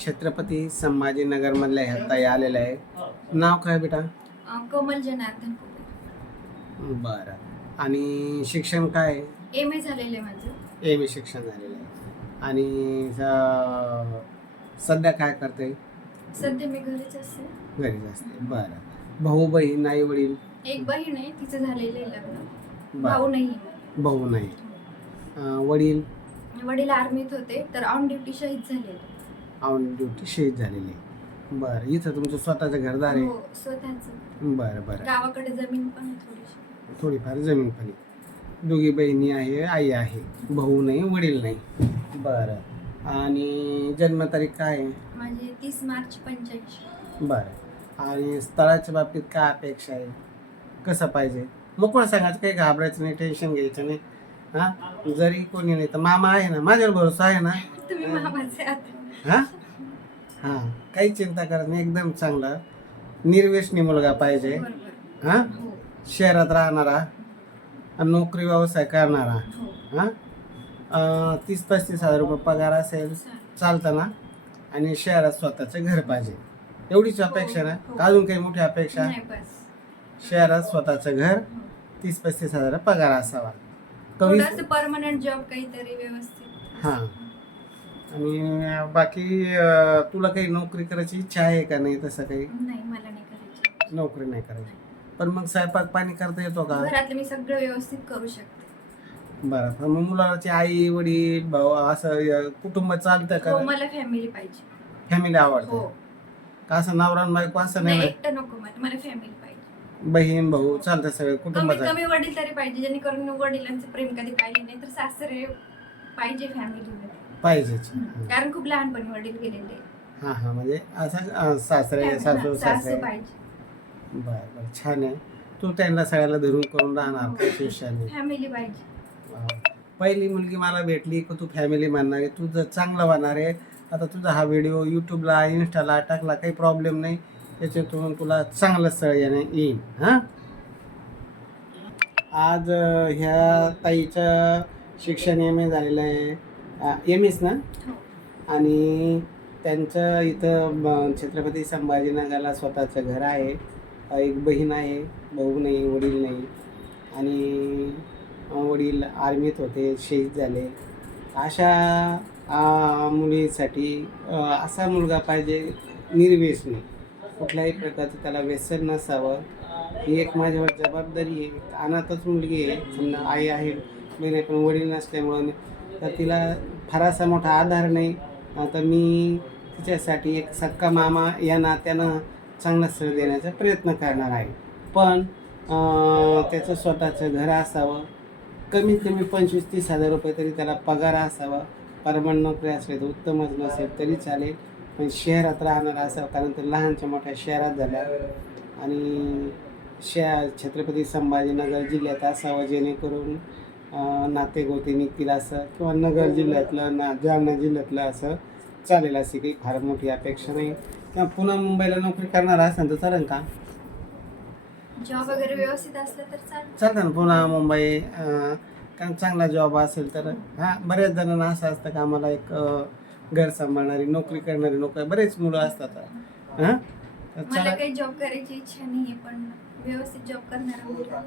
छत्रपती संभाजीनगरमधल्या ह्या ताई आलेल्या आहे नाव काय बेटा? कोमल जनार्दन बरं. आणि शिक्षण काय? एम ए झालेलं आहे माझं. एम ए शिक्षण झालेलं आहे. आणि सध्या काय करते सध्या मी घरीच असते. घरीच असते. बरं. भाऊ बहीण आई वडील? एक बहीण आहे तिचं झालेलं आहे लग्न. बरं. भाऊ नाही भाऊ नाही. अं, वडील? वडील आर्मीत होते तर ऑन ड्युटी शहीद झालेले. ऑन ड्युटी शहीद झालेले आहे. बरं इथं तुमचं स्वतःचं घरदार आहे. हो स्वतःच. बरं बरं. गावाकडे जमीन पण आहे थोडीशी. थोडीफार जमीन पण आहे. दोघी बहिणी आहे आई आहे भाऊ नाही वडील नाही. बरं. आणि जन्मतारीख काय आहे? माझी तीस मार्च पंच्याऐंशी. बरं. आणि स्थळाच्या बाबतीत काय अपेक्षा आहे? कसं पाहिजे? मोकळं सांगायचं काही घाबरायचं नाही टेन्शन घ्यायचं नाही. हां? जरी कोणी नाही तर मामा आहे ना माझ्यावर भरोसा आहे ना? तुम्ही मामाचे आहात. हां? हां काही चिंता करत नाही एकदम चांगला. निर्व्यसनी मुलगा पाहिजे. हां? हो शहरात राहणारा. नोकरी व्यवसाय करणारा. हो? हां तीस पस्तीस हजार रुपये पगार असेल चालेल. चालतं ना आणि शहरात स्वतःचं घर पाहिजे. एवढीच अपेक्षा ना? हो. का अजून काही मोठी अपेक्षा? शहरात स्वतःचं घर तीस पस्तीस हजार पगार असावा. परमनंट जॉब काहीतरी व्यवस्थित. हां. आणि बाकी अं, तुला काही नोकरी करायची इच्छा आहे का नाही तसं काही? नाही मला नाही करायची. नोकरी नाही करायची. पण मग स्वयंपाक पाणी करता येतो का? घरातलं मी सगळं व्यवस्थित करू शकते. बरं पण मग मुलाची आई वडील भाऊ असं अं, कुटुंब चालतं हो का मला फॅमिली पाहिजे. फॅमिली हो. आवडते का असं नवरा आणि बायको असं नाही नाही एकटं नको मला मला फॅमिली पाहिजे. बहीण भाऊ चालतं सगळं कमी वडील तरी पाहिजे जेणेकरून वडिलांचं प्रेम कधी पाहिले नाही तर सासरे पाहिजे फॅमिलीमध्ये पाहिजेच. कारण खूप लहानपणी वडील गेलेले हा हा म्हणजे असं सासरे सासू सासू सासरे. पाहिजे. बरं बरं छान आहे. तू त्यांना सगळ्याला धरून करून राहणार काही विषय नाही फॅमिली पाहिजे. वा. पहिली मुलगी मला भेटली की तू फॅमिली मानणार आहे. तुझं चांगलं होणार आहे आता तुझा हा व्हिडिओ यूट्यूबला इन्स्टाला टाकला काही प्रॉब्लेम नाही. त्याच्यातून तुला चांगलं स्थळ येणे येईल. हां? आज अं, ह्या ताईचं शिक्षण एम ए झालेलं आहे. एम एस ना? हो. आणि त्यांचं इथं छत्रपती संभाजीनगरला स्वतःचं घर आहे. एक बहीण आहे भाऊ नाही वडील नाही. आणि वडील आर्मीत होते शहीद झाले. अशा मुलीसाठी असा मुलगा पाहिजे निर्व्यसनी कुठल्याही प्रकारचं त्याला व्यसन नसावं. ही एक माझ्यावर जबाबदारी आहे. अनाथच मुलगी आहे. समजा आई आहे. बहीण आहे पण वडील नसल्यामुळं तर तिला फारसा मोठा आधार नाही. आता मी तिच्यासाठी एक सक्का मामा या नात्यानं चांगला स्थळ देण्याचा प्रयत्न करणार आहे. पण त्याचं स्वतःचं घर असावं. कमीत कमी पंचवीस तीस हजार रुपये तरी त्याला पगार असावा. परमनंट नोकरी असेल तर उत्तमच नसेल तरी चालेल. पण शहरात राहणार असावं. कारण तर लहानच्या मोठ्या शहरात झाल्या आणि शहर छत्रपती संभाजीनगर जिल्ह्यात असावं जेणेकरून अं, नातेगोते निघतील असं किंवा नगर जिल्ह्यातलं ना जालना जिल्ह्यातलं असं चालेल अशी काही फार मोठी अपेक्षा नाही. किंवा पुन्हा मुंबईला नोकरी करणार असेल तर चालेल का? जॉब वगैरे व्यवस्थित असलं तर चालेल. चालतं ना पुन्हा मुंबई कारण चांगला जॉब असेल तर. हां बऱ्याच जणांना असं असतं का आम्हाला एक घर सांभाळणारी नोकरी करणारी लोक बरेच मुलं असतात. हां? मला काही जॉब करायची इच्छा नाहीये पण व्यवस्थित जॉब करणारा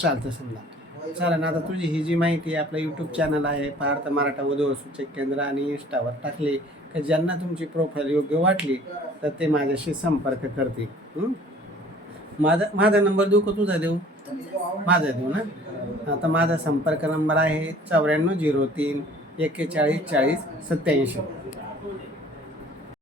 चालतं समजा. चालेल ना आता तुझी ही जी माहिती आहे आपलं यूट्यूब चॅनल आहे भारत मराठा वधू सूचक केंद्र आणि इंस्टावर टाकली की ज्यांना तुमची प्रोफाईल योग्य वाटली तर ते माझ्याशी संपर्क करतील. माझा माझा नंबर देऊ का तुझा देऊ? माझा देऊ ना? आता माझा संपर्क नंबर आहे चौऱ्याण्णव झिरो तीन एक्केचाळीस चाळीस सत्याऐंशी.